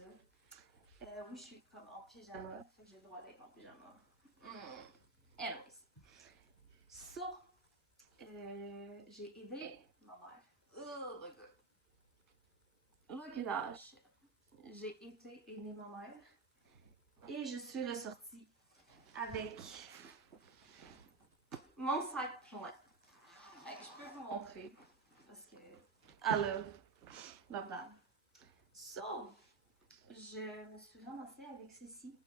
ça. Oui, je suis comme en pyjama, fait que j'ai le droit d'être en pyjama. Anyways. Ça, j'ai aidé ma mère. Oh my god. Look at that shit. J'ai été aider ma mère et je suis ressortie avec mon sac plein. Fait que je peux vous montrer parce que I love that. So, je me suis ramassée avec ceci.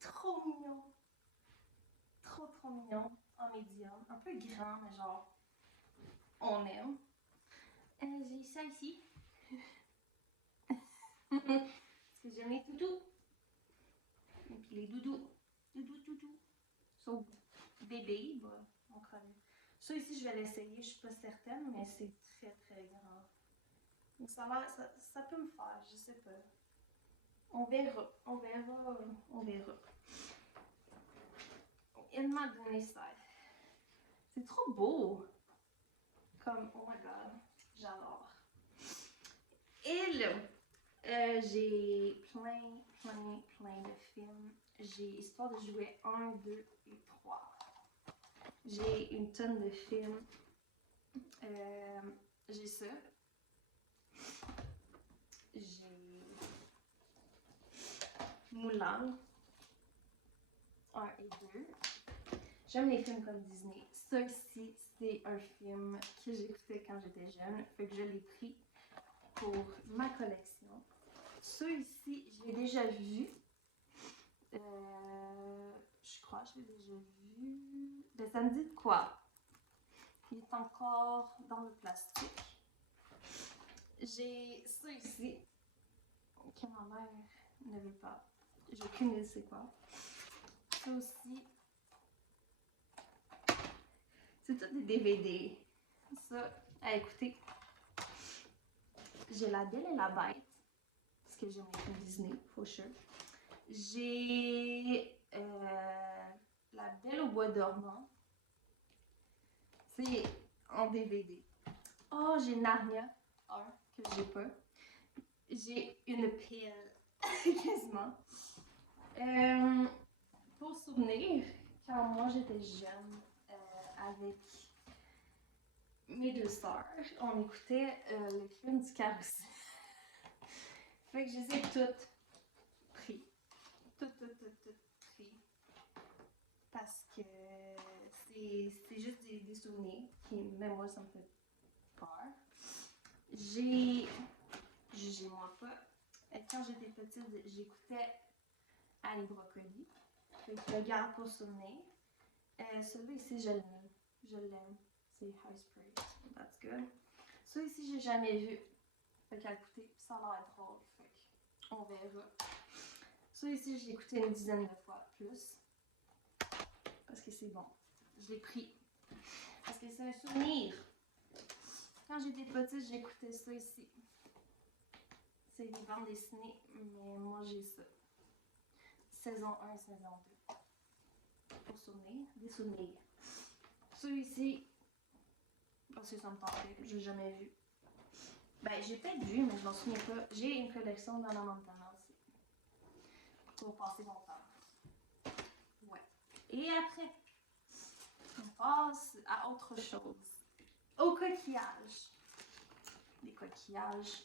Trop mignon. Trop mignon. En médium. Un peu grand, mais genre, on aime. J'ai ça ici. Parce que j'aime les toutous. Et puis les doudous. Doudou. So, bébé, bah, on connaît. Ça ici, je vais l'essayer. Je suis pas certaine, mais c'est très grand. Donc ça peut me faire, je sais pas. On verra. Elle m'a donné ça. C'est trop beau. Comme, oh my god, j'adore. Et là, j'ai plein de films. J'ai Histoire de jouer 1, 2 et 3. J'ai une tonne de films. J'ai ça. J'ai Moulin 1 et 2. J'aime les films comme Disney. Ça ici, c'est un film que j'écoutais quand j'étais jeune. Fait que je l'ai pris pour ma collection. Ça ici, je l'ai déjà vu. Je crois que je l'ai déjà vu. Ben, ça me dit de quoi? Il est encore dans le plastique. J'ai ça ici, que ma mère ne veut pas. J'ai aucune idée c'est quoi. Ça aussi, c'est tout des DVD. Ça, à écouter. J'ai La Belle et la Bête, parce que j'aime les films Disney, for sure. J'ai La Belle au bois dormant. C'est en DVD. Oh, j'ai Narnia 1, que j'ai pas. J'ai une pile, quasiment. Pour souvenir, quand moi j'étais jeune, avec mes deux sœurs, on écoutait le film du Carrousel. Fait que je les ai toutes pris. Toutes pris. Parce que c'est juste des souvenirs qui, même moi, ça me fait peur. Jugez-moi pas. Quand j'étais petite, j'écoutais Annie Brocoli. Fait que je le garde pour souvenir. Celui ici, je l'aime. C'est High Spray. That's good. Celui ici, j'ai jamais vu. Fait qu'à écouter, ça a l'air drôle. Fait qu'on verra. Celui ici, j'ai écouté une dizaine de fois plus. Parce que c'est bon. Je l'ai pris. Parce que c'est un souvenir. Quand j'étais petite, j'écoutais ça ici. C'est des bandes dessinées, mais moi j'ai ça. Saison 1, saison 2. Pour souvenir, des souvenirs. Celui-ci, parce que ça me tentait, j'ai jamais vu. Ben, j'ai peut-être vu, mais je m'en souviens pas. J'ai une collection dans la Montana aussi. Pour passer mon temps. Ouais. Et après, on passe à autre chose. Au coquillage. Des coquillages.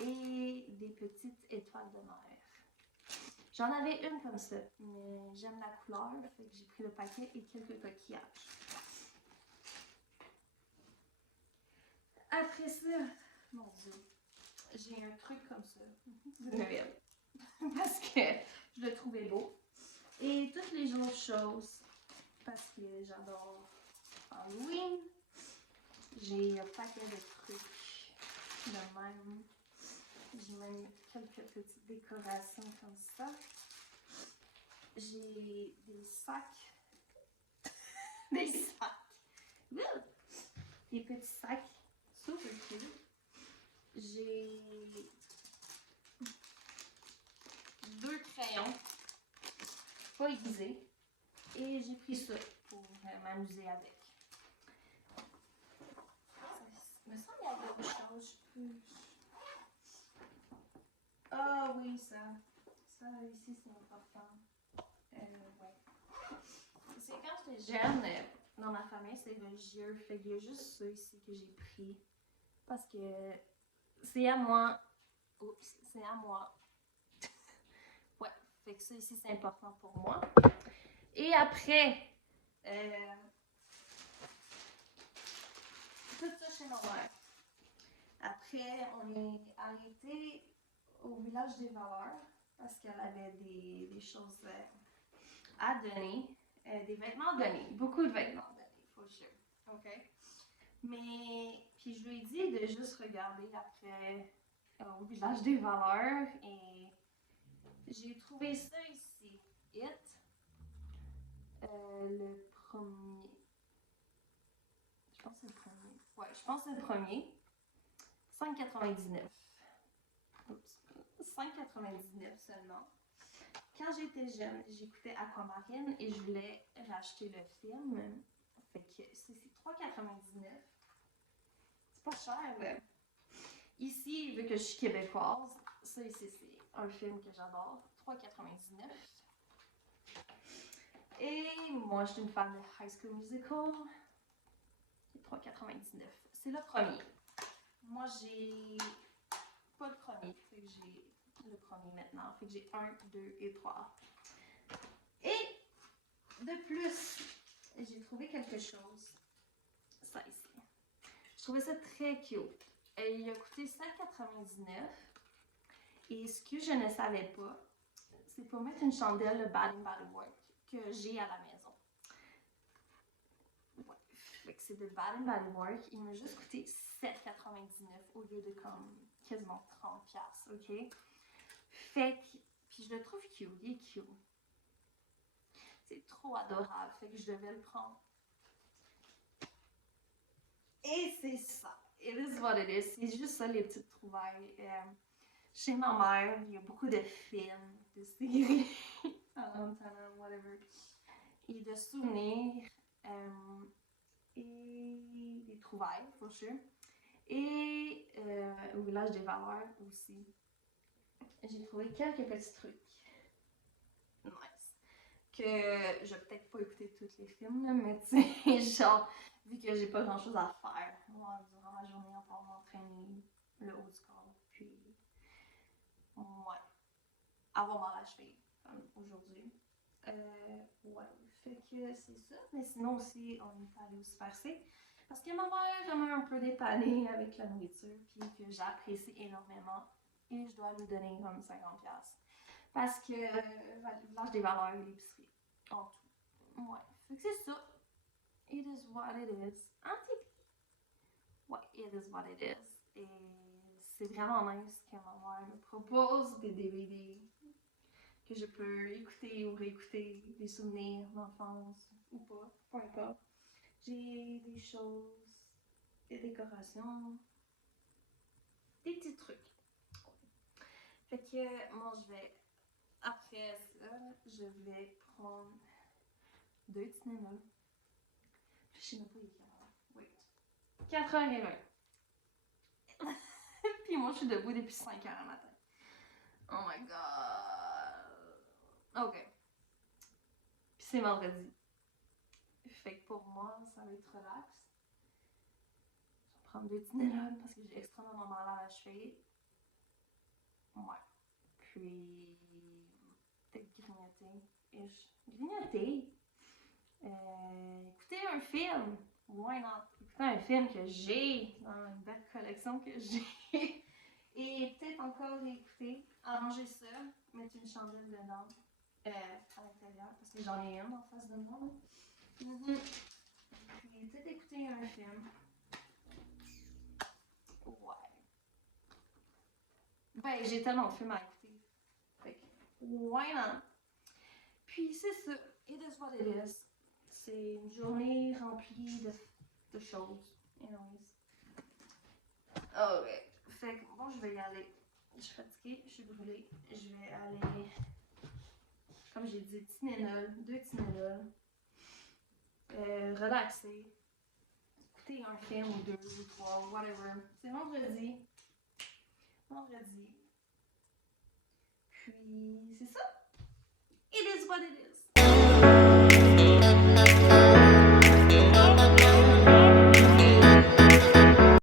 Et des petites étoiles de mer. J'en avais une comme ça, mais j'aime la couleur, fait que j'ai pris le paquet et quelques coquillages. Après ça, mon Dieu, j'ai un truc comme ça de Noël. Parce que je le trouvais beau. Et toutes les autres choses, parce que j'adore Halloween. J'ai un paquet de trucs de même. J'ai même quelques petites décorations comme ça. J'ai des sacs. Des sacs. Des petits sacs super cute. J'ai 2 crayons pas aiguisés. Et j'ai pris ça pour m'amuser avec. Ça me semble qu'il y avait autre chose. Ah oui, ça ici, c'est important. Ouais. C'est quand j'étais jeune, dans ma famille, c'est religieux. Fait qu'il y a juste ça ici que j'ai pris. Parce que c'est à moi. Oups, c'est à moi. Ouais, fait que ça ici, c'est important pour moi. Et après, tout ça chez ma mère. Après, on est arrêté au village des valeurs parce qu'elle avait des choses à donner, des vêtements à donner, beaucoup de vêtements à donner, for sure. OK? Mais, puis je lui ai dit de juste regarder après au village des valeurs et j'ai trouvé ça ici. Le premier. Je pense que c'est le premier. Ouais, je pense que c'est le premier. 5,99. Oups. 5,99 seulement. Quand j'étais jeune, j'écoutais Aquamarine et je voulais racheter le film. Fait que c'est 3,99. C'est pas cher, là. Ici, vu que je suis québécoise, ça ici, c'est un film que j'adore. 3,99. Et moi, je suis une fan de High School Musical. 3,99. C'est le premier. Moi, j'ai pas le premier. Fait que j'ai le premier maintenant. Fait que j'ai 1, 2 et 3. Et de plus, j'ai trouvé quelque chose. Ça ici. Je trouvais ça très cute. Il a coûté 7,99. Et ce que je ne savais pas, c'est pour mettre une chandelle de Bath & Body Works que j'ai à la maison. Ouais. Fait que c'est de Bath & Body Works. Il m'a juste coûté 7,99 au lieu de comme quasiment 30$, ok? Fait que, puis je le trouve cute, il est cute. C'est trop adorable, fait que je devais le prendre. Et c'est ça. It is what it is. C'est juste ça, les petites trouvailles. Chez ma mère, il y a beaucoup de films, de séries, whatever, et de souvenirs, et des trouvailles, for sure. Et au village des valeurs aussi. J'ai trouvé quelques petits trucs. Nice. Que je vais peut-être pas écouter tous les films, là, mais tu sais, genre, vu que j'ai pas grand chose à faire durant ma journée, à part m'entraîner le haut du corps, puis ouais, avoir mal à la cheville, comme aujourd'hui. Ouais, fait que c'est ça. Mais sinon aussi, on est allé au Super C parce que ma mère m'a un peu dépannée avec la nourriture, puis que j'apprécie énormément. Et je dois lui donner comme 50$. Parce que village des valeurs et l'épicerie, en tout. Ouais, fait que c'est ça. It is what it is. Ouais, it is what it is. Et c'est vraiment nice que ma mère me propose des DVD que je peux écouter ou réécouter, des souvenirs d'enfance ou pas, peu importe. J'ai des choses, des décorations, des petits trucs. Fait que moi, après ça, je vais prendre 2 cinémas. Je sais même pas les caméras. Wait. 4h20. Puis moi, je suis debout depuis 5h le matin. Oh my god. Ok. Puis c'est vendredi. Fait que pour moi, ça va être relax. Je vais prendre 2 Tylenol parce que j'ai extrêmement mal à la cheville. Ouais. Puis peut-être grignoter. Grignoter. Écouter un film. Why not? Écouter un film que j'ai dans une belle collection que j'ai. Et peut-être encore réécouter, arranger ça, mettre une chandelle dedans à l'intérieur parce que j'en ai une en face de moi. Puis peut-être écouter un film. Ouais. Ben, j'ai tellement de films à écouter. Fait que, why not? Puis c'est ça. It is what it is. C'est une journée remplie de choses. Anyways. Ok. Fait que bon, je vais y aller. Je suis fatiguée, je suis brûlée. Je vais aller, comme j'ai dit, Tylenol, 2 Tylenol. Relaxer. Écouter un film ou 2 ou 3, whatever. C'est vendredi. Vendredi. Puis, c'est ça. It is what it is.